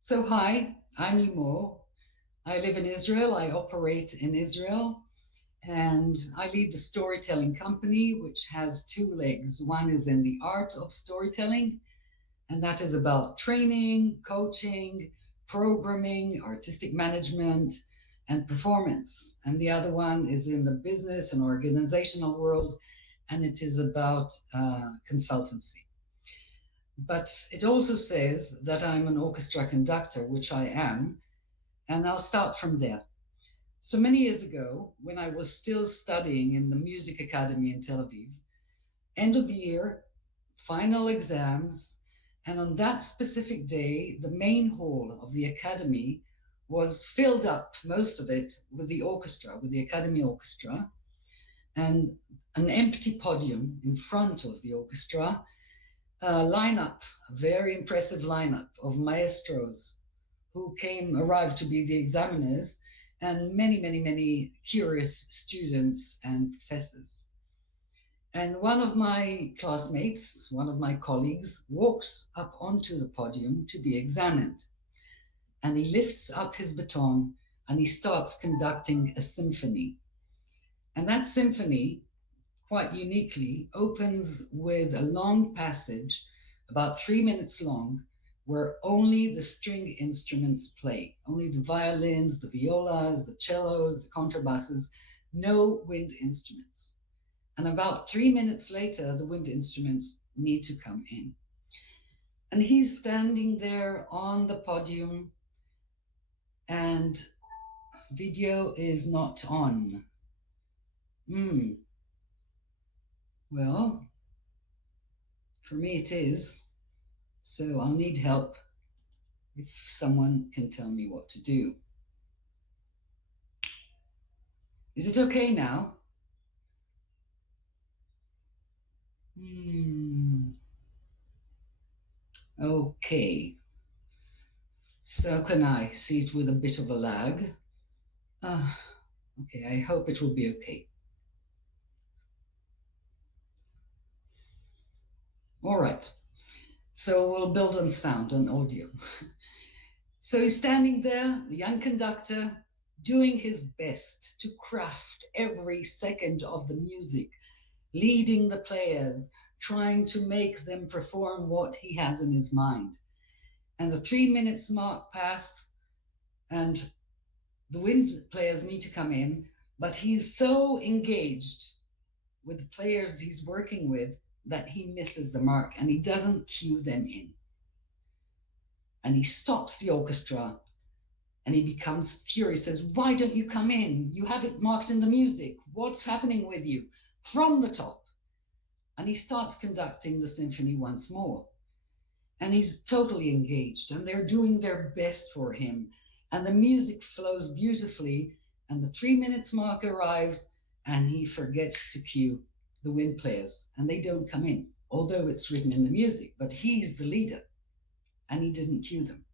So hi, I'm Limor. I live in Israel. I operate in Israel, and I lead the storytelling company, which has two legs. One is in the art of storytelling, and that is about training, coaching, programming, artistic management, and performance. And the other one is in the business and organizational world, and it is about consultancy. But it also says that I'm an orchestra conductor, which I am, and I'll start from there. So many years ago, when I was still studying in the Music Academy in Tel Aviv, end of the year, final exams, and on that specific day, the main hall of the academy was filled up, most of it, with the orchestra, with the academy orchestra, and an empty podium in front of the orchestra, a lineup, a very impressive lineup of maestros who arrived to be the examiners, and many, many, many curious students and professors. And one of my classmates, one of my colleagues, walks up onto the podium to be examined. And he lifts up his baton and he starts conducting a symphony. And that symphony, quite uniquely, opens with a long passage, about 3 minutes long, where only the string instruments play, only the violins, the violas, the cellos, the contrabasses, no wind instruments. And about 3 minutes later, the wind instruments need to come in. And he's standing there on the podium, and video is not on. Well, for me it is. So I'll need help if someone can tell me what to do. Is it okay now? Okay. So can I see it with a bit of a lag? Okay, I hope it will be okay. All right. So we'll build on sound, on audio. So he's standing there, the young conductor, doing his best to craft every second of the music, leading the players, trying to make them perform what he has in his mind. And the 3 minutes mark passed, and the wind players need to come in, but he's so engaged with the players he's working with that he misses the mark and he doesn't cue them in. And he stops the orchestra and he becomes furious, says, "Why don't you come in? You have it marked in the music. What's happening with you?" From the top. And he starts conducting the symphony once more. And he's totally engaged, and they're doing their best for him. And the music flows beautifully, and the 3 minutes mark arrives, and he forgets to cue the wind players, and they don't come in, although it's written in the music, but he's the leader, and he didn't cue them.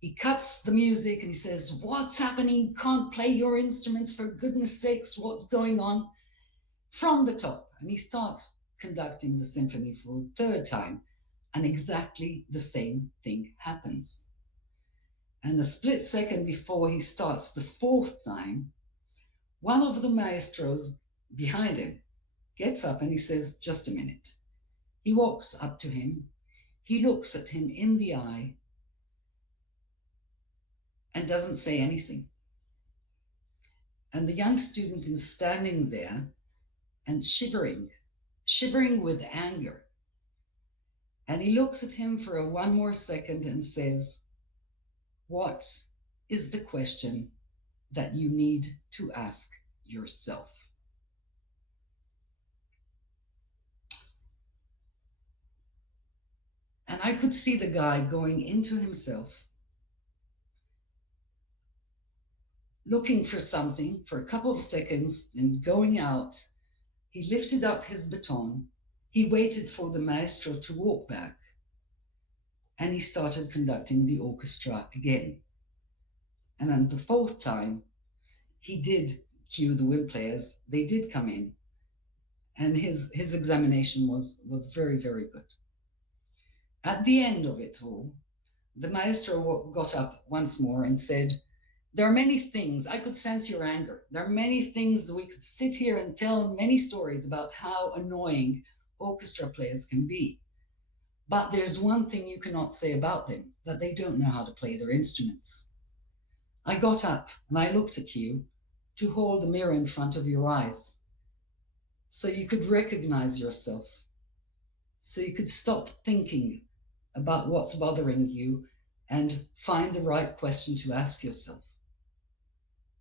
He cuts the music and he says, "What's happening? Can't play your instruments, for goodness sakes, what's going on?" From the top. And he starts conducting the symphony for the third time, and exactly the same thing happens. And a split second before he starts the fourth time, one of the maestros behind him gets up and he says, "Just a minute." He walks up to him, he looks at him in the eye, and doesn't say anything. And the young student is standing there and shivering with anger. And he looks at him for one more second and says, "What is the question that you need to ask yourself?" And I could see the guy going into himself, looking for something for a couple of seconds, and going out. He lifted up his baton. He waited for the maestro to walk back, and he started conducting the orchestra again. And on the fourth time, he did cue the wind players. They did come in, and his examination was very, very good. At the end of it all, the maestro got up once more and said, there are many things. I could sense your anger. There are many things. We could sit here and tell many stories about how annoying orchestra players can be. But there's one thing you cannot say about them, that they don't know how to play their instruments. I got up and I looked at you to hold the mirror in front of your eyes so you could recognize yourself, so you could stop thinking about what's bothering you and find the right question to ask yourself.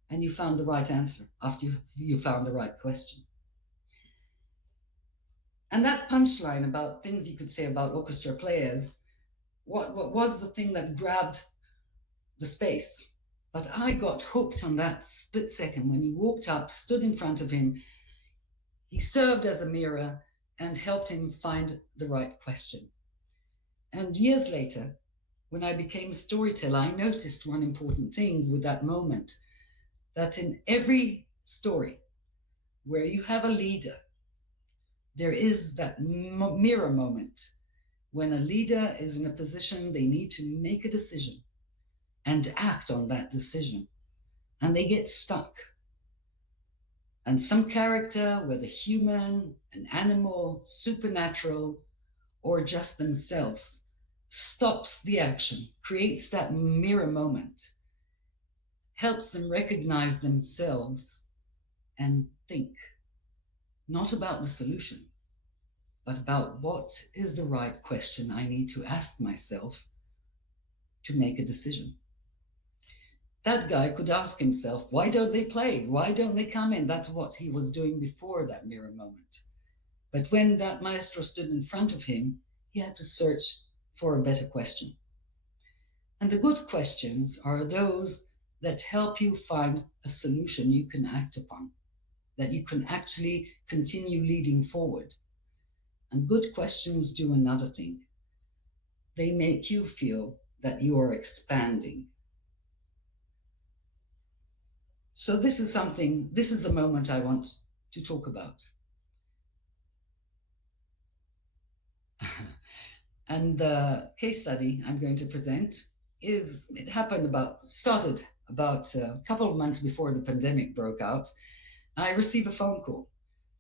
And you found the right answer after you found the right question. And that punchline about things you could say about orchestra players, what was the thing that grabbed the space? But I got hooked on that split second when he walked up, stood in front of him. He served as a mirror and helped him find the right question. And years later, when I became a storyteller, I noticed one important thing with that moment, that in every story where you have a leader, there is that mirror moment when a leader is in a position they need to make a decision and act on that decision, and they get stuck. And some character, whether human, an animal, supernatural, or just themselves, stops the action, creates that mirror moment, helps them recognize themselves and think, not about the solution, but about what is the right question I need to ask myself to make a decision. That guy could ask himself, why don't they play? Why don't they come in? That's what he was doing before that mirror moment. But when that maestro stood in front of him, he had to search for a better question. And the good questions are those that help you find a solution you can act upon, that you can actually continue leading forward. And good questions do another thing. They make you feel that you are expanding. So this is the moment I want to talk about. And the case study I'm going to present started about a couple of months before the pandemic broke out. I received a phone call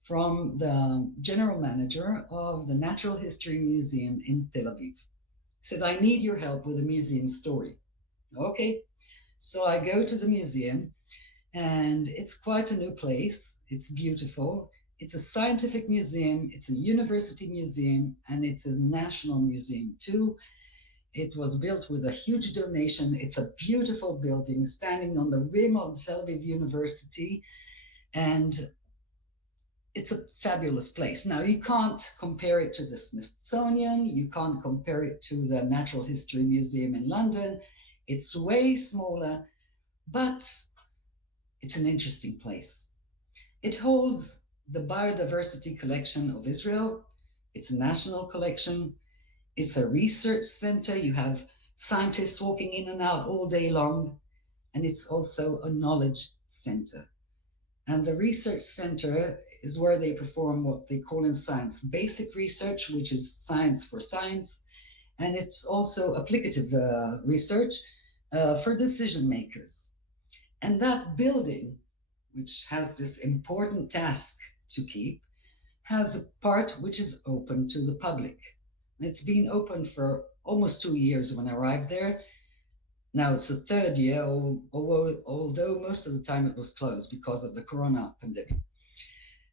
from the general manager of the Natural History Museum in Tel Aviv. He said, I need your help with a museum story. Okay, so I go to the museum, and it's quite a new place. It's beautiful. It's a scientific museum, it's a university museum, and it's a national museum too. It was built with a huge donation. It's a beautiful building standing on the rim of Tel Aviv University, and it's a fabulous place. Now, you can't compare it to the Smithsonian, you can't compare it to the Natural History Museum in London. It's way smaller, but it's an interesting place. It holds the biodiversity collection of Israel. It's a national collection. It's a research center. You have scientists walking in and out all day long. And it's also a knowledge center. And the research center is where they perform what they call in science basic research, which is science for science. And it's also applicative research for decision makers. And that building, which has this important task to keep, has a part which is open to the public. It's been open for almost 2 years when I arrived there. Now it's the third year, although most of the time it was closed because of the corona pandemic.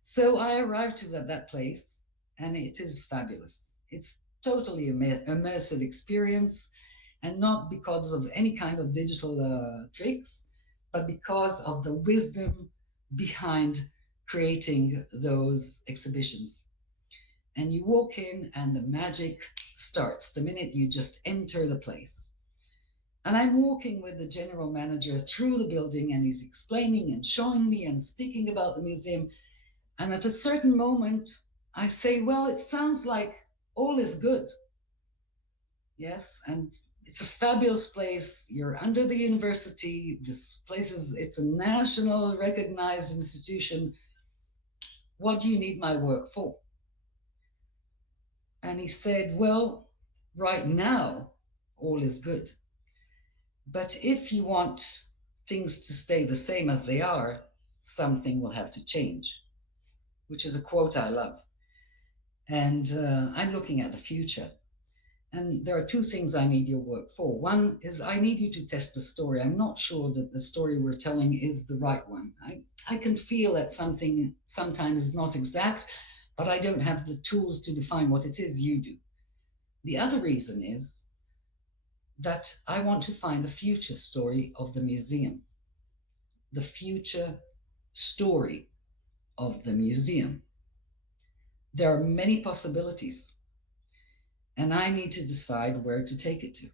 So I arrived to that place, and it is fabulous. It's totally immersive experience, and not because of any kind of digital tricks, but because of the wisdom behind creating those exhibitions. And you walk in and the magic starts the minute you just enter the place. And I'm walking with the general manager through the building, and he's explaining and showing me and speaking about the museum. And at a certain moment, I say, well, it sounds like all is good. Yes, and It's a fabulous place. You're under the university. This place it's a national recognized institution. What do you need my work for? And he said, well, right now, all is good. But if you want things to stay the same as they are, something will have to change, which is a quote I love. And I'm looking at the future. And there are two things I need your work for. One is I need you to test the story. I'm not sure that the story we're telling is the right one. I can feel that something sometimes is not exact, but I don't have the tools to define what it is. You do. The other reason is that I want to find the future story of the museum, the future story of the museum. There are many possibilities, and I need to decide where to take it to.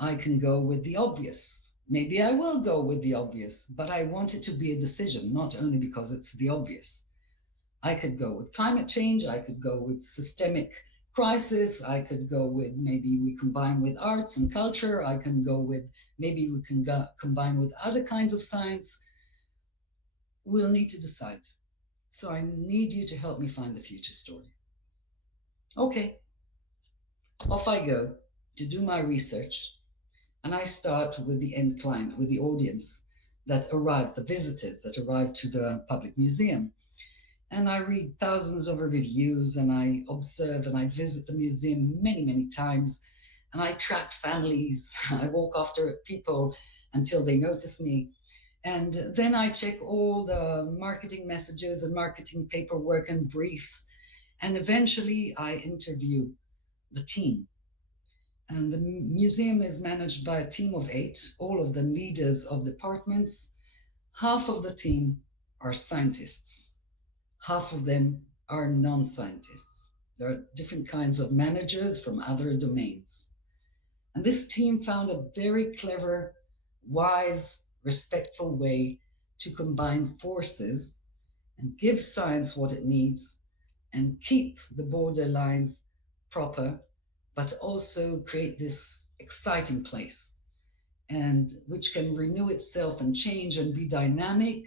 I can go with the obvious. Maybe I will go with the obvious, but I want it to be a decision, not only because it's the obvious. I could go with climate change, I could go with systemic crisis, I could go with maybe we combine with arts and culture, I can go with maybe we can combine with other kinds of science. We'll need to decide. So I need you to help me find the future story. Okay, off I go to do my research. And I start with the end client, with the audience that arrives, the visitors that arrive to the public museum. And I read thousands of reviews and I observe and I visit the museum many, many times. And I track families. I walk after people until they notice me. And then I check all the marketing messages and marketing paperwork and briefs. And eventually I interview the team. And the museum is managed by a team of 8, all of them leaders of departments. Half of the team are scientists, half of them are non scientists. There are different kinds of managers from other domains. And this team found a very clever, wise, respectful way to combine forces and give science what it needs and keep the border lines proper, but also create this exciting place and which can renew itself and change and be dynamic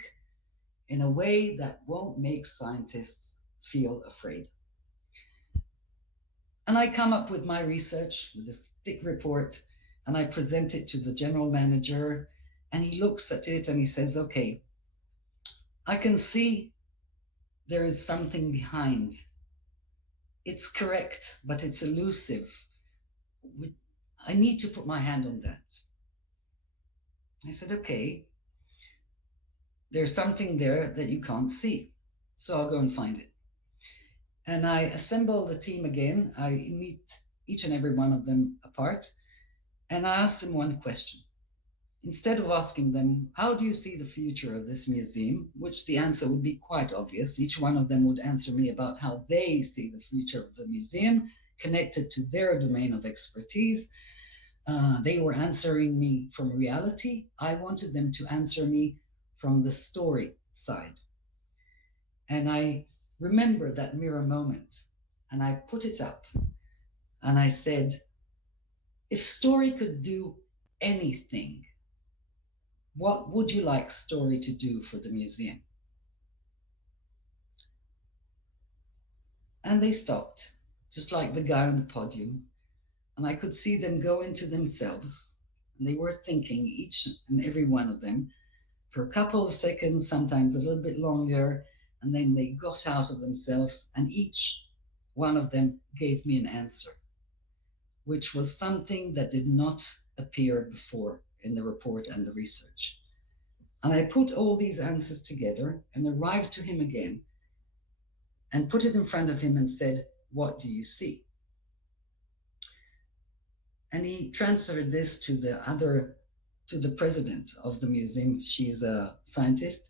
in a way that won't make scientists feel afraid. And I come up with my research with this thick report and I present it to the general manager and he looks at it and he says, okay, I can see there is something behind. It's correct, but it's elusive. I need to put my hand on that. I said, okay, there's something there that you can't see. So I'll go and find it. And I assemble the team again. I meet each and every one of them apart. And I ask them one question. Instead of asking them, how do you see the future of this museum? Which the answer would be quite obvious. Each one of them would answer me about how they see the future of the museum connected to their domain of expertise. They were answering me from reality. I wanted them to answer me from the story side. And I remember that mirror moment and I put it up and I said, if story could do anything, what would you like story to do for the museum? And they stopped, just like the guy on the podium. And I could see them go into themselves. And they were thinking, each and every one of them, for a couple of seconds, sometimes a little bit longer. And then they got out of themselves, and each one of them gave me an answer, which was something that did not appear before in the report and the research. And I put all these answers together and arrived to him again and put it in front of him and said, what do you see? And he transferred this to the president of the museum. She is a scientist.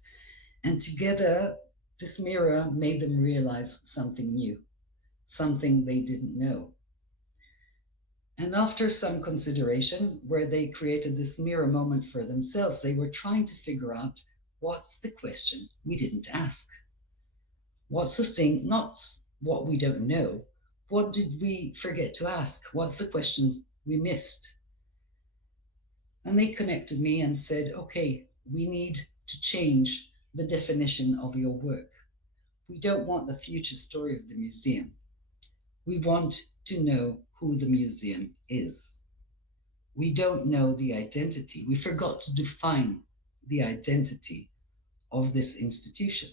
And together, this mirror made them realize something new, something they didn't know. And after some consideration, where they created this mirror moment for themselves, they were trying to figure out what's the question we didn't ask? What's the thing, not what we don't know, what did we forget to ask? What's the questions we missed? And they connected me and said, okay, we need to change the definition of your work. We don't want the future story of the museum. We want to know who the museum is. We don't know the identity. We forgot to define the identity of this institution.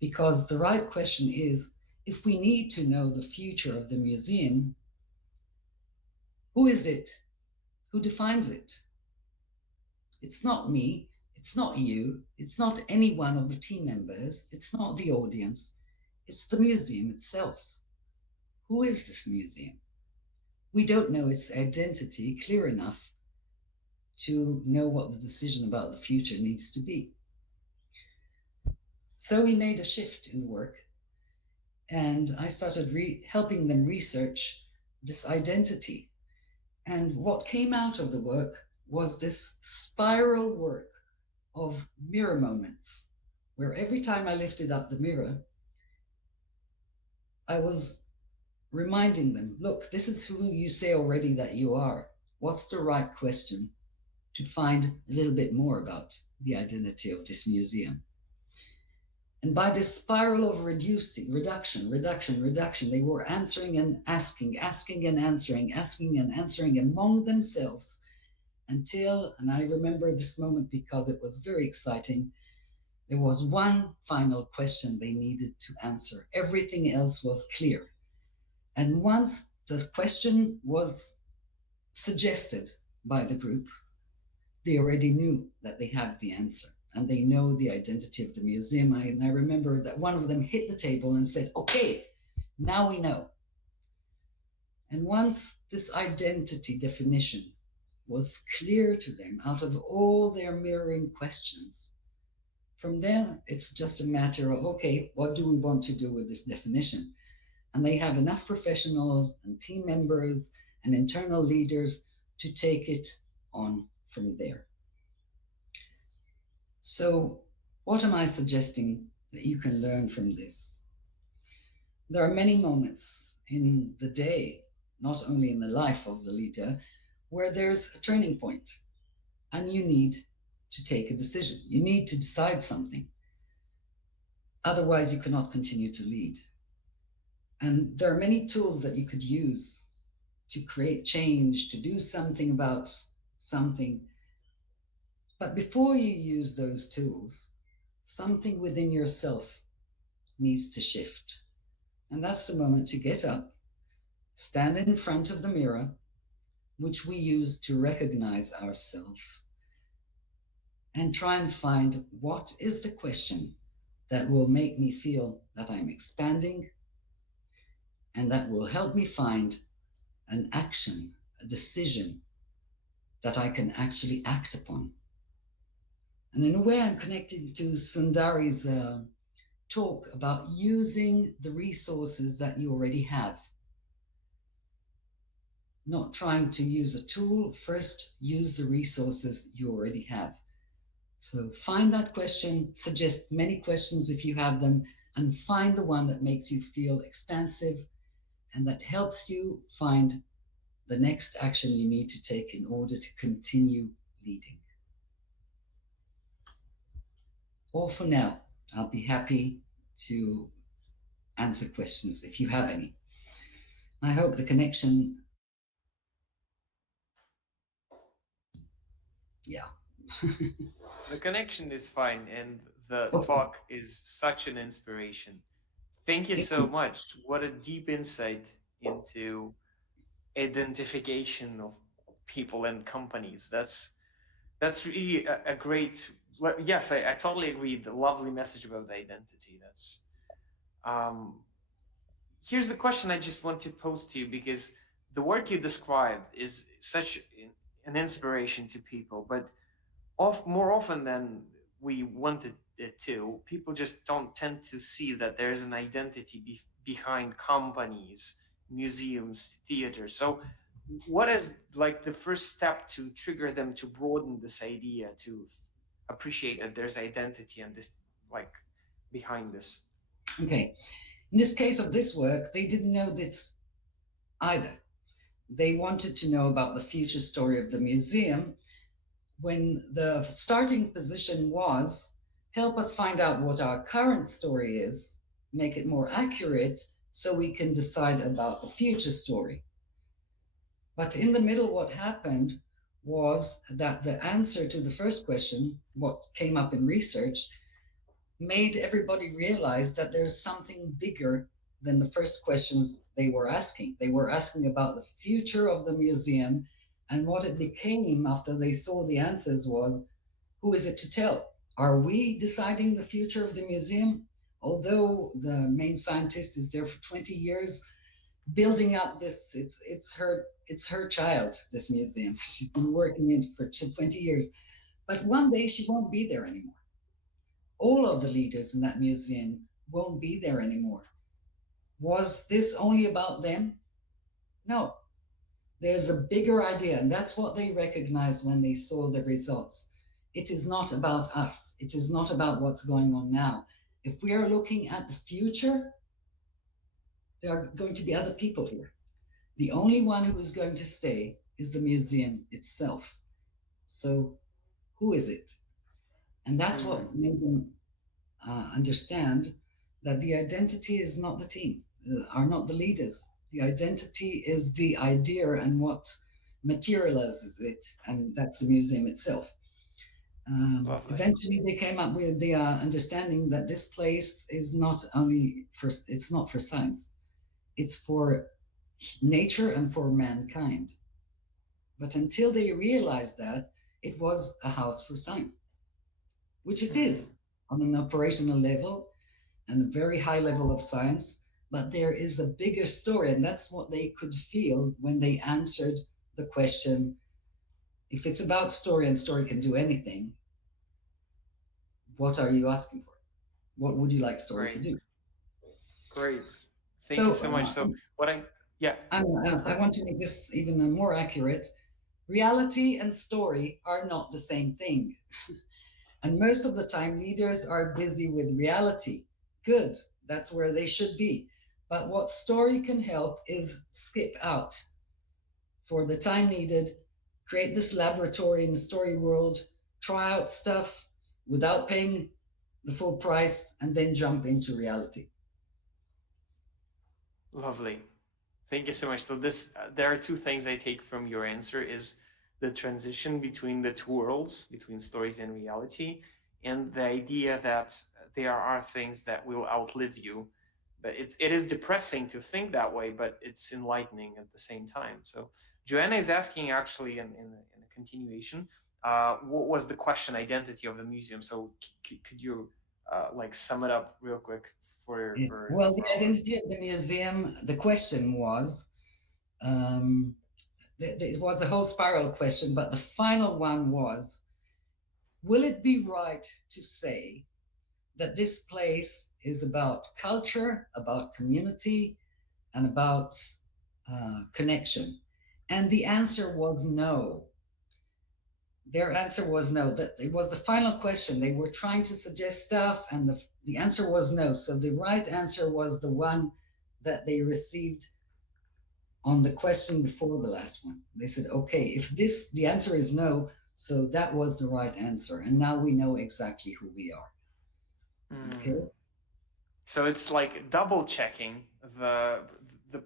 Because the right question is, if we need to know the future of the museum, who is it? Who defines it? It's not me, it's not you, it's not any one of the team members, it's not the audience, it's the museum itself. Who is this museum? We don't know its identity clear enough to know what the decision about the future needs to be. So we made a shift in the work, and I started helping them research this identity. And what came out of the work was this spiral work of mirror moments, where every time I lifted up the mirror, I was reminding them, look, this is who you say already that you are. What's the right question to find a little bit more about the identity of this museum? And by this spiral of reduction, they were answering and asking, asking and answering among themselves until, and I remember this moment because it was very exciting, there was one final question they needed to answer. Everything else was clear. And once the question was suggested by the group, they already knew that they had the answer and they know the identity of the museum. And I remember that one of them hit the table and said, okay, now we know. And once this identity definition was clear to them out of all their mirroring questions, from there, it's just a matter of, okay, what do we want to do with this definition? And they have enough professionals and team members and internal leaders to take it on from there. So, what am I suggesting that you can learn from this? There are many moments in the day, not only in the life of the leader, where there's a turning point and you need to take a decision. You need to decide something. Otherwise, you cannot continue to lead. And there are many tools that you could use to create change, to do something about something. But before you use those tools, something within yourself needs to shift. And that's the moment to get up, stand in front of the mirror, which we use to recognize ourselves, and try and find what is the question that will make me feel that I'm expanding and that will help me find an action, a decision that I can actually act upon. And in a way, I'm connecting to Sundari's talk about using the resources that you already have. Not trying to use a tool, first use the resources you already have. So find that question, suggest many questions if you have them, and find the one that makes you feel expansive and that helps you find the next action you need to take in order to continue leading. Or for now, I'll be happy to answer questions if you have any. I hope the connection, yeah. The connection is fine, and the Okay. talk is such an inspiration. Thank you Thank so you. much. What a deep insight into identification of people and companies. That's really a great. Yes, I totally agree. The lovely message about identity. That's um, here's the question I just want to pose to you, because the work you described is such an inspiration to people, but more often than we wanted it to, people just don't tend to see that there is an identity behind companies, museums, theaters. So what is like the first step to trigger them to broaden this idea, to appreciate that there's identity and like behind this? Okay. In this case of this work, they didn't know this either. They wanted to know about the future story of the museum, when the starting position was help us find out what our current story is, make it more accurate so we can decide about the future story. But in the middle, what happened was that the answer to the first question, what came up in research, made everybody realize that there's something bigger than the first questions they were asking. They were asking about the future of the museum, and what it became after they saw the answers was, who is it to tell? Are we deciding the future of the museum? Although the main scientist is there for 20 years building up this, it's her child, this museum. She's been working in it for 20 years. But one day she won't be there anymore. All of the leaders in that museum won't be there anymore. Was this only about them? No. There's a bigger idea, and that's what they recognized when they saw the results. It is not about us. It is not about what's going on now. If we are looking at the future, there are going to be other people here. The only one who is going to stay is the museum itself. So, who is it? And that's Mm. what made them understand that the identity is not the team, are not the leaders. The identity is the idea and what materializes it, and that's the museum itself. Lovely. Eventually, they came up with the understanding that this place is not only for, it's not for science, it's for nature and for mankind. But until they realized that, it was a house for science, which it Mm. is on an operational level and a very high level of science. But there is a bigger story, and that's what they could feel when they answered the question, if it's about story and story can do anything, what are you asking for? What would you like story to Great. do? Great. Thank you So so much. So what I yeah, go for I it. want to make this even more accurate. Reality and story are not the same thing. And most of the time, leaders are busy with reality. Good, that's where they should be. But what story can help is skip out for the time needed, create this laboratory in the story world, try out stuff without paying the full price, and then jump into reality. Lovely. Thank you so much. So this there are two things I take from your answer is the transition between the two worlds, between stories and reality, and the idea that there are things that will outlive you. But it is depressing to think that way, but it's enlightening at the same time. So Joanna is asking actually in a continuation, what was the question identity of the museum? So could you like sum it up real quick Well, the for our identity of the museum, the question was, um, it was a whole spiral question, but the final one was, will it be right to say that this place is about culture, about community, and about connection? And the answer was no. Their answer was no. That it was the final question. They were trying to suggest stuff, and the answer was no. So the right answer was the one that they received on the question before the last one. They said, okay, if this the answer is no, so that was the right answer, and now we know exactly who we are. Okay. Mm. So it's like double checking the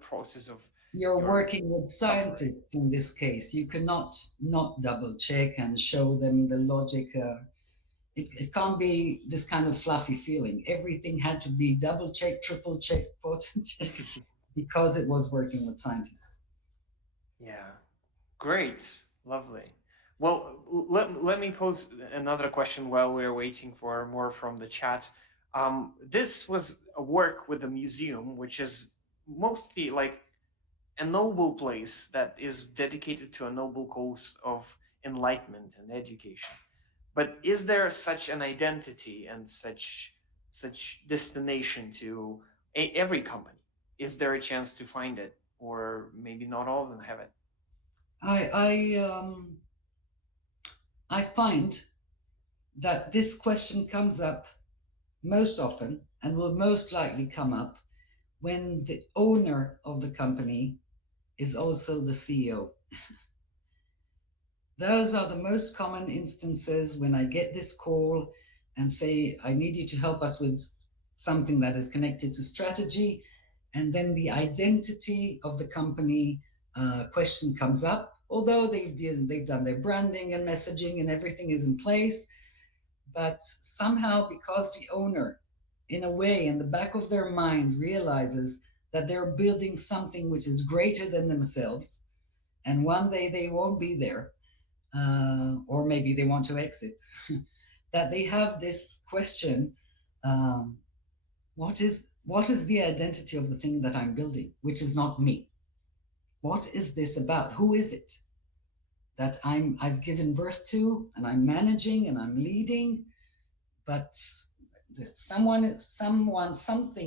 process of You're your working with lovely. scientists in this case. You cannot not double check and show them the logic. It can't be this kind of fluffy feeling. Everything had to be double check, triple check, quadruple check, because it was working with scientists. Yeah, great, lovely. Well, let me pose another question while we're waiting for more from the chat. This was a work with the museum, which is mostly like a noble place that is dedicated to a noble cause of enlightenment and education. But is there such an identity and such destination to every company? Is there a chance to find it, or maybe not all of them have it? I I I find that this question comes up most often and will most likely come up when the owner of the company is also the CEO. Those are the most common instances when I get this call and say, I need you to help us with something that is connected to strategy. And then the identity of the company question comes up. Although they've done their branding and messaging and everything is in place, but somehow because the owner, in a way, in the back of their mind, realizes that they're building something which is greater than themselves, and one day they won't be there, or maybe they want to exit, that they have this question: um, what is the identity of the thing that I'm building, which is not me? What is this about? Who is it that I've given birth to, and I'm managing and I'm leading? But something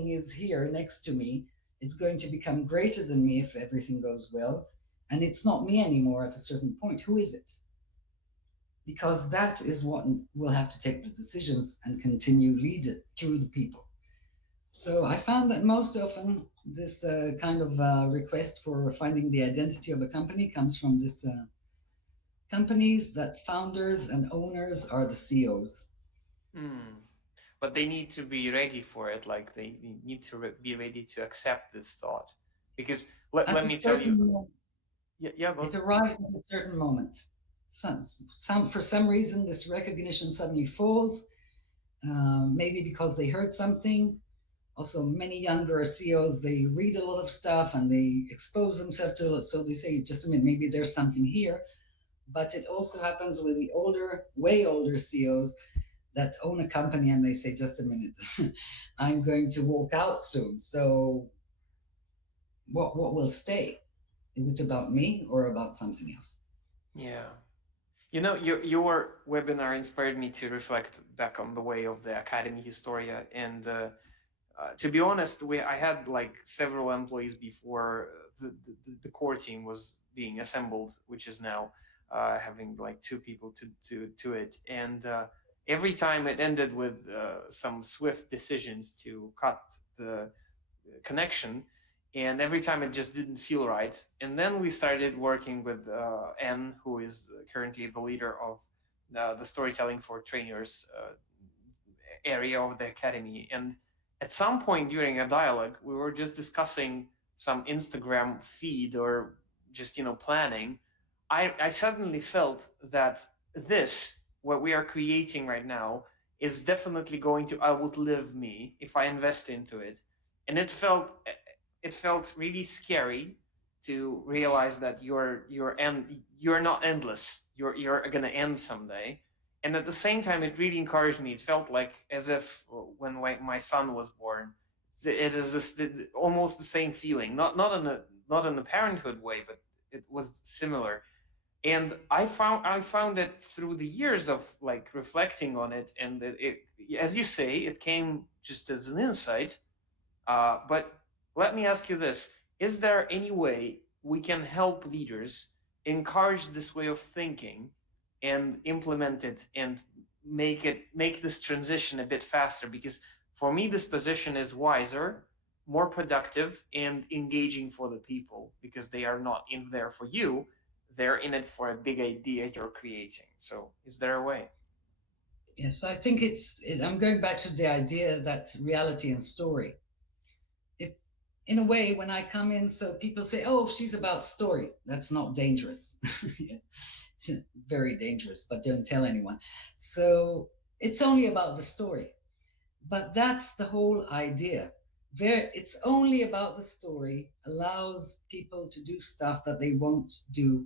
is here next to me. Is going to become greater than me if everything goes well, and it's not me anymore at a certain point. Who is it? Because that is what will have to take the decisions and continue lead it through the people. So I found that most often this kind of request for finding the identity of a company comes from this companies that founders and owners are the CEOs. Hmm. But they need to be ready for it. Like they need to be ready to accept this thought, because At let a me tell you. certain moment, Yeah, yeah, it go. arrives at a certain moment. For some reason, this recognition suddenly falls, maybe because they heard something. Also, many younger CEOs, they read a lot of stuff and they expose themselves to it. So they say, just a minute, maybe there's something here. But it also happens with the older, way older CEOs that own a company and they say, just a minute, I'm going to walk out soon. So what will stay? Is it about me or about something else? Yeah. You know, your webinar inspired me to reflect back on the way of the Academy Historia, and to be honest, I had like several employees before the core team was being assembled, which is now having like two people to it, and every time it ended with some swift decisions to cut the connection, and every time it just didn't feel right. And then we started working with N, who is currently the leader of the storytelling for trainers area of the academy. And at some point during a dialogue, we were just discussing some Instagram feed or just planning. I suddenly felt that this, what we are creating right now, is definitely going to outlive me if I invest into it. And it felt really scary to realize that you're not endless. You're gonna end someday. And at the same time, it really encouraged me. It felt like as if when my son was born, it is almost the same feeling. Not in a parenthood way, but it was similar. And I found that through the years of like reflecting on it, and as you say, it came just as an insight. But let me ask you this: is there any way we can help leaders encourage this way of thinking and implement it and make this transition a bit faster? Because for me, this position is wiser, more productive, and engaging for the people, because they are not in there for you; they're in it for a big idea you're creating. So, is there a way? Yes, I think I'm going back to the idea that reality and story. If, in a way, when I come in, so people say, "Oh, she's about story." That's not dangerous. It's very dangerous, but don't tell anyone. So it's only about the story. But that's the whole idea. It's only about the story, allows people to do stuff that they won't do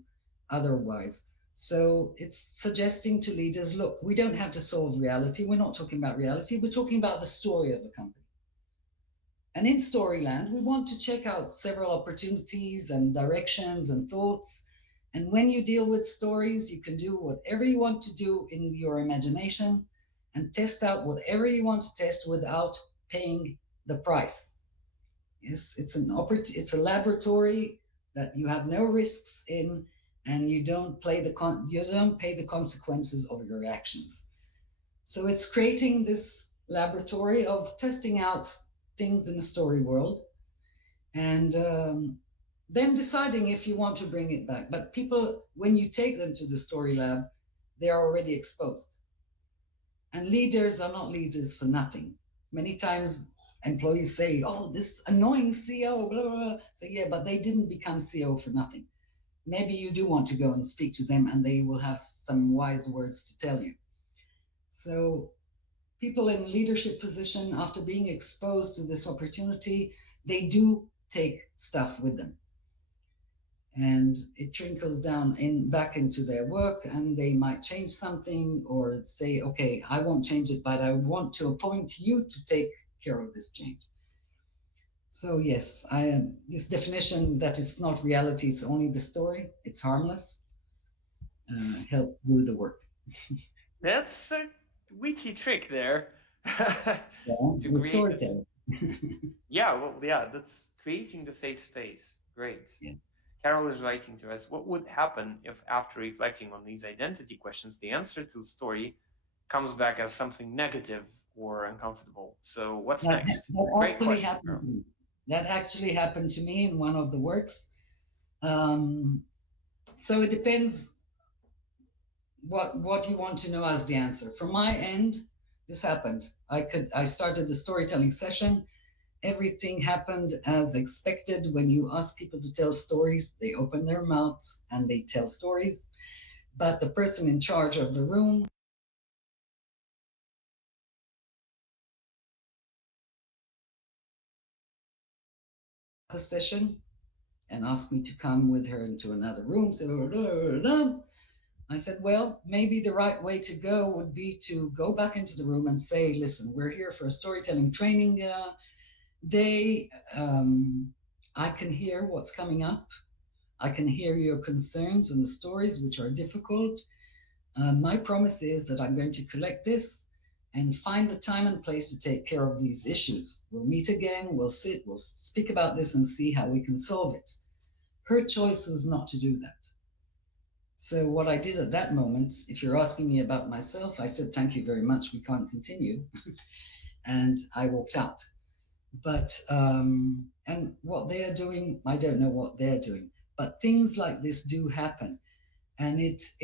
otherwise. So it's suggesting to leaders, look, we don't have to solve reality. We're not talking about reality. We're talking about the story of the company. And in Storyland, we want to check out several opportunities and directions and thoughts. And when you deal with stories, you can do whatever you want to do in your imagination and test out whatever you want to test without paying the price. Yes, it's a laboratory that you have no risks in, and you don't pay the consequences of your actions. So it's creating this laboratory of testing out things in the story world. And then deciding if you want to bring it back. But people, when you take them to the story lab, they are already exposed. And leaders are not leaders for nothing. Many times employees say, oh, this annoying CEO, blah, blah, blah. So, yeah, but they didn't become CEO for nothing. Maybe you do want to go and speak to them and they will have some wise words to tell you. So, people in leadership position, after being exposed to this opportunity, they do take stuff with them, and it trickles down in back into their work, and they might change something or say, okay, I won't change it, but I want to appoint you to take care of this change. So yes, I this definition that it's not reality, it's only the story, it's harmless, help do the work. That's a witty trick there. Yeah, To the create this. storyteller. Yeah, well, yeah, that's creating the safe space. Great. Yeah. Carol is writing to us, what would happen if, after reflecting on these identity questions, the answer to the story comes back as something negative or uncomfortable? So, what's next? That Great actually question, happened Carol. to me. That actually happened to me in one of the works. Um, so it depends what you want to know as the answer. From my end, this happened. I started the storytelling session. Everything happened as expected. When you ask people to tell stories, they open their mouths and they tell stories. But the person in charge of the room, the session, and asked me to come with her into another room. So, I said, well, maybe the right way to go would be to go back into the room and say, listen, we're here for a storytelling training day. I can hear what's coming up. I can hear your concerns and the stories, which are difficult. My promise is that I'm going to collect this and find the time and place to take care of these issues. We'll meet again, we'll sit, we'll speak about this and see how we can solve it. Her choice was not to do that. So, what I did at that moment, if you're asking me about myself, I said, thank you very much, we can't continue. And I walked out. And what they're doing, I don't know what they're doing. But things like this do happen. And it's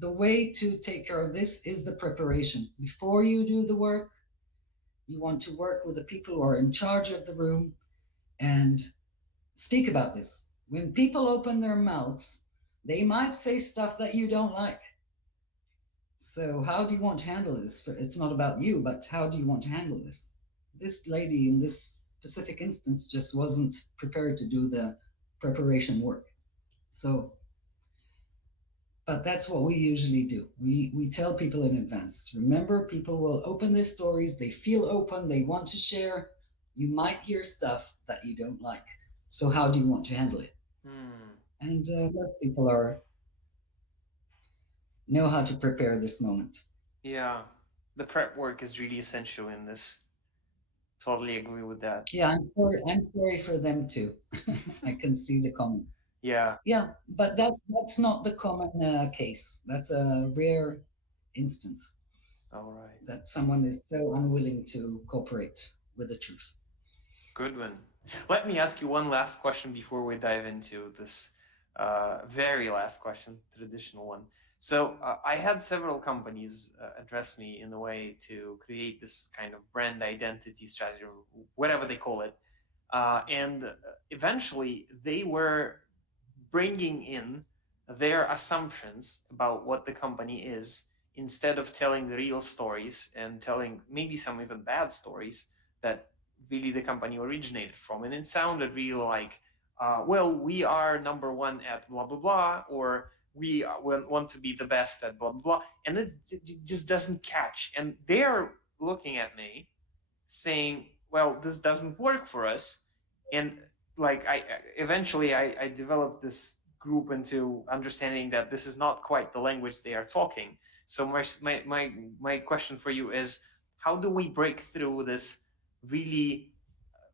the way to take care of this is the preparation. Before you do the work, you want to work with the people who are in charge of the room and speak about this. When people open their mouths, they might say stuff that you don't like. So, how do you want to handle this? It's not about you, but how do you want to handle this? This lady in this specific instance just wasn't prepared to do the preparation work. So, but that's what we usually do. We tell people in advance. Remember, people will open their stories, they feel open, they want to share. You might hear stuff that you don't like. So, how do you want to handle it? Hmm. And most people are know how to prepare this moment. Yeah, the prep work is really essential in this. Totally agree with that. Yeah, I'm sorry. I'm sorry for them too. I can see the comment. Yeah, Yeah, but that's not the common case. That's a rare instance all right. that someone is so unwilling to cooperate with the truth. Good one. Let me ask you one last question before we dive into this very last question, traditional one. So, I had several companies address me in a way to create this kind of brand identity strategy, or whatever they call it. And eventually, they were bringing in their assumptions about what the company is instead of telling the real stories and telling maybe some even bad stories that really the company originated from. And it sounded really like, well, we are number one at blah, blah, blah, or we want to be the best at blah, blah, blah. And it just doesn't catch. And they're looking at me saying, well, this doesn't work for us. And like I eventually I developed this group into understanding that this is not quite the language they are talking. So my question for you is, how do we break through this really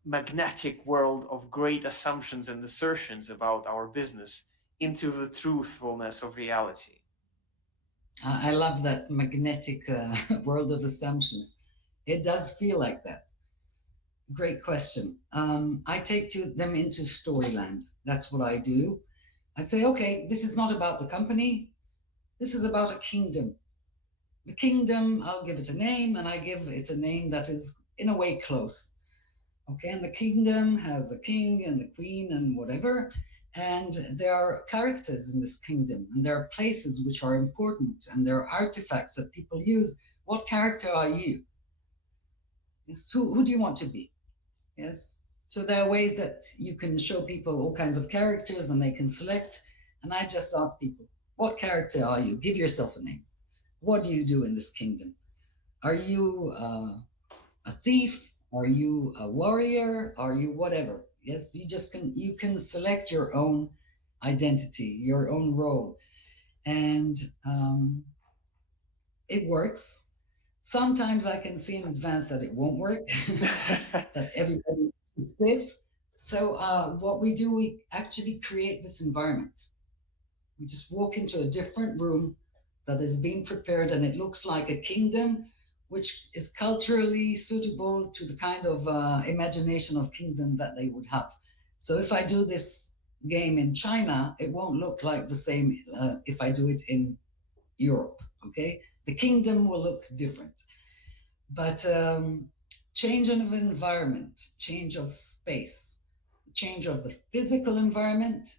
magnetic world of great assumptions and assertions about our business into the truthfulness of reality? I love that magnetic world of assumptions. It does feel like that. Great question. I take to them into storyland. That's what I do. I say, okay, this is not about the company. This is about a kingdom. The kingdom, I'll give it a name, and I give it a name that is, in a way, close. Okay, and the kingdom has a king and the queen and whatever. And there are characters in this kingdom, and there are places which are important, and there are artifacts that people use. What character are you? Yes, who do you want to be? Yes. So there are ways that you can show people all kinds of characters and they can select. And I just ask people, what character are you? Give yourself a name. What do you do in this kingdom? Are you a thief? Are you a warrior? Are you whatever? Yes, you can select your own identity, your own role, and it works. Sometimes I can see in advance that it won't work, that everybody is stiff. So what we do, we actually create this environment. We just walk into a different room that is being prepared, and it looks like a kingdom, which is culturally suitable to the kind of imagination of kingdom that they would have. So if I do this game in China, it won't look like the same if I do it in Europe. Okay, the kingdom will look different, but change of environment, change of space, change of the physical environment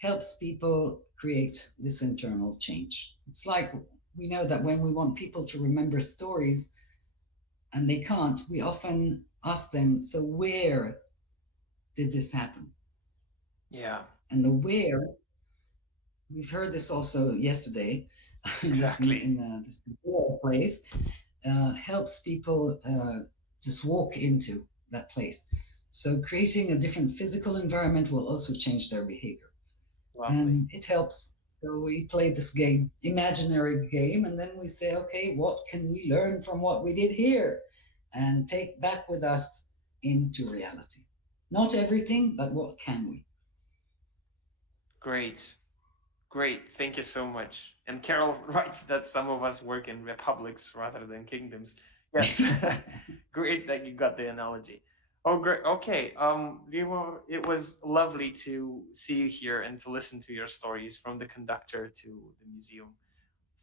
helps people create this internal change. It's like we know that when we want people to remember stories and they can't, we often ask them, so where did this happen? Yeah, And the where, we've heard this also yesterday in exactly. this place, helps people just walk into that place. So creating a different physical environment will also change their behavior. Lovely. And it helps. So we play this game, imaginary game, and then we say, okay, what can we learn from what we did here and take back with us into reality? Not everything, but what can we? Great. Great. Thank you so much. And Carol writes that some of us work in republics rather than kingdoms. Yes. Great that you got the analogy. Oh, great. Okay. Limor, it was lovely to see you here and to listen to your stories from the conductor to the museum.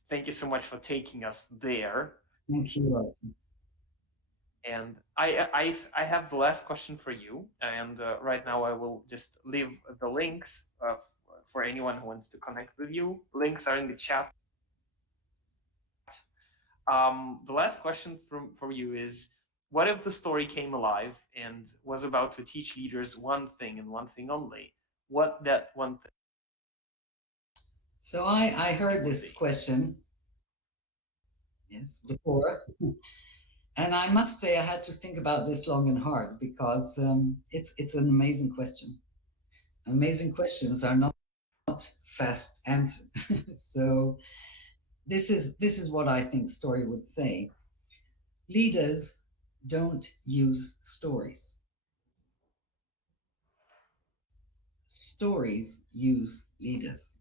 Thank you so much for taking us there. Thank you. And I have the last question for you. And right now, I will just leave the links for anyone who wants to connect with you. Links are in the chat. The last question for you is: what if the story came alive and was about to teach leaders one thing and one thing only? What that one So I thing heard would this be? question, yes, before, and I must say I had to think about this long and hard because it's an amazing question. Amazing questions are not fast answered. So this is what I think story would say. Leaders don't use stories. Stories use leaders.